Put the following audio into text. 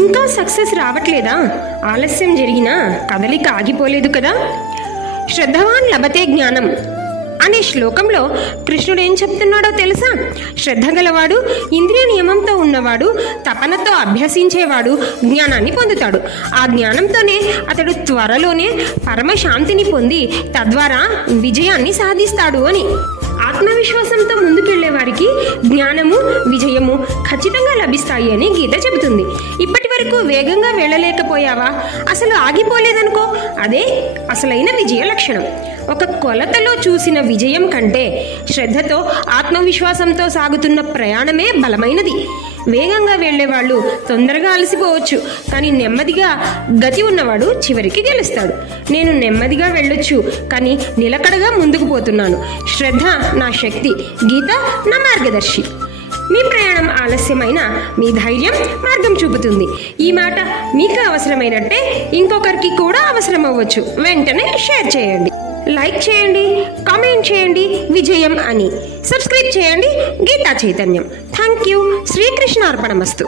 ఇంకా సక్సెస్ రావట్లేదా? ఆలస్యం జరిగినా కదలిక ఆగిపోలేదు కదా. శ్రద్ధవాన్ లభతే జ్ఞానం అనే శ్లోకంలో కృష్ణుడు ఏం చెప్తున్నాడో తెలుసా? శ్రద్ధ గలవాడు, ఇంద్రియ నియమంతో ఉన్నవాడు, తపనతో అభ్యసించేవాడు జ్ఞానాన్ని పొందుతాడు. ఆ జ్ఞానంతోనే అతడు త్వరలోనే పరమశాంతిని పొంది తద్వారా విజయాన్ని సాధిస్తాడు అని. ఆత్మవిశ్వాసంతో ముందుకెళ్లే వారికి జ్ఞానము, విజయము ఖచ్చితంగా లభిస్తాయి అని గీత చెబుతుంది. ఇప్పటి వరకు వేగంగా వెళ్ళలేకపోయావా? అసలు ఆగిపోలేదనుకో, అదే అసలైన విజయ లక్షణం. ఒక కొలతలో చూసిన విజయం కంటే శ్రద్ధతో, ఆత్మవిశ్వాసంతో సాగుతున్న ప్రయాణమే బలమైనది. వేగంగా వెళ్ళేవాళ్ళు తొందరగా అలసిపోవచ్చు, కానీ నెమ్మదిగా గతి ఉన్నవాడు చివరికి గెలుస్తాడు. నేను నెమ్మదిగా వెళ్ళొచ్చు, కానీ నిలకడగా ముందుకు పోతున్నాను. శ్రద్ధ నా శక్తి, గీత నా మార్గదర్శి. మీ ప్రయాణం ఆలస్యమైన మీ ధైర్యం మార్గం చూపుతుంది. ఈ మాట మీకు అవసరమైనట్టే ఇంకొకరికి కూడా అవసరం అవ్వచ్చు. వెంటనే షేర్ చేయండి, లైక్ చేయండి, కామెంట్ చేయండి విజయం అని. సబ్స్క్రైబ్ చేయండి గీతా చైతన్యం. Thank you. శ్రీకృష్ణ అర్పణమస్తు.